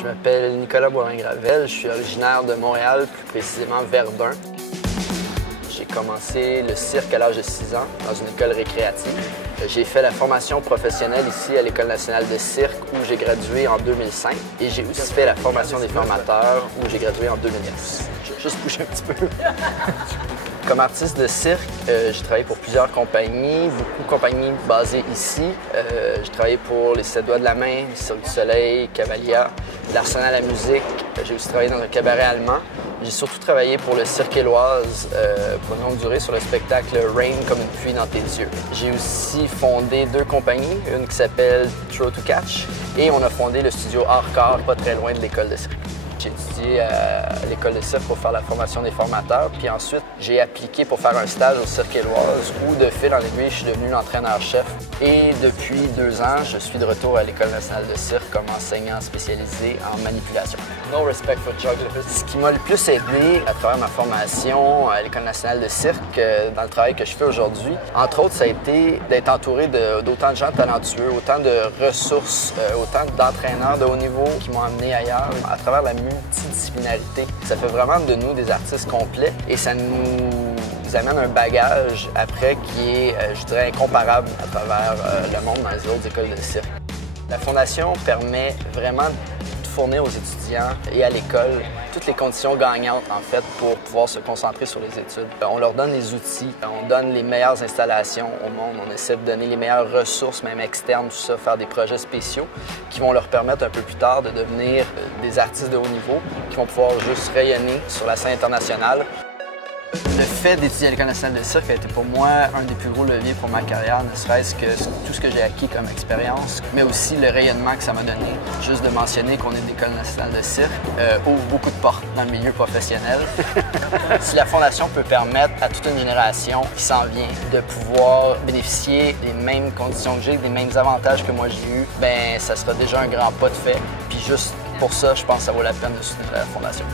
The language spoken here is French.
Je m'appelle Nicolas Boivin-Gravel, je suis originaire de Montréal, plus précisément Verdun. J'ai commencé le cirque à l'âge de 6 ans dans une école récréative. J'ai fait la formation professionnelle ici à l'École nationale de cirque où j'ai gradué en 2005 et j'ai aussi fait la formation des formateurs où j'ai gradué en 2010. Je vais juste bouger un petit peu. Comme artiste de cirque, j'ai travaillé pour plusieurs compagnies, beaucoup de compagnies basées ici. J'ai travaillé pour les 7 doigts de la main, le Cirque du Soleil, Cavalia, l'Arsenal à la musique. J'ai aussi travaillé dans un cabaret allemand. J'ai surtout travaillé pour le Cirque Éloise pour une longue durée sur le spectacle Rain comme une pluie dans tes yeux. J'ai aussi fondé 2 compagnies, une qui s'appelle Throw to Catch et on a fondé le studio Hardcore pas très loin de l'école de cirque. J'ai étudié à l'école de cirque pour faire la formation des formateurs, puis ensuite j'ai appliqué pour faire un stage au Cirque Éloise où de fil en aiguille, je suis devenu l'entraîneur-chef. Et depuis 2 ans, je suis de retour à l'École nationale de cirque comme enseignant spécialisé en manipulation. No respect for jugglers. Ce qui m'a le plus aidé à travers ma formation à l'École nationale de cirque, dans le travail que je fais aujourd'hui, entre autres, ça a été d'être entouré d'autant de gens talentueux, autant de ressources, autant d'entraîneurs de haut niveau qui m'ont amené ailleurs à travers la multidisciplinarité. Ça fait vraiment de nous des artistes complets et ça nous amène un bagage après qui est, je dirais, incomparable à travers le monde dans les autres écoles de cirque. La Fondation permet vraiment de fournir aux étudiants et à l'école toutes les conditions gagnantes en fait pour pouvoir se concentrer sur les études. On leur donne les outils, on donne les meilleures installations au monde, on essaie de donner les meilleures ressources, même externes, tout ça, faire des projets spéciaux qui vont leur permettre un peu plus tard de devenir des artistes de haut niveau qui vont pouvoir juste rayonner sur la scène internationale. Le fait d'étudier à l'École nationale de cirque a été pour moi un des plus gros leviers pour ma carrière, ne serait-ce que tout ce que j'ai acquis comme expérience, mais aussi le rayonnement que ça m'a donné. Juste de mentionner qu'on est de l'École nationale de cirque ouvre beaucoup de portes dans le milieu professionnel. Si la Fondation peut permettre à toute une génération qui s'en vient de pouvoir bénéficier des mêmes conditions que j'ai, des mêmes avantages que moi j'ai eu, ben ça sera déjà un grand pas de fait. Puis juste pour ça, je pense que ça vaut la peine de soutenir la Fondation.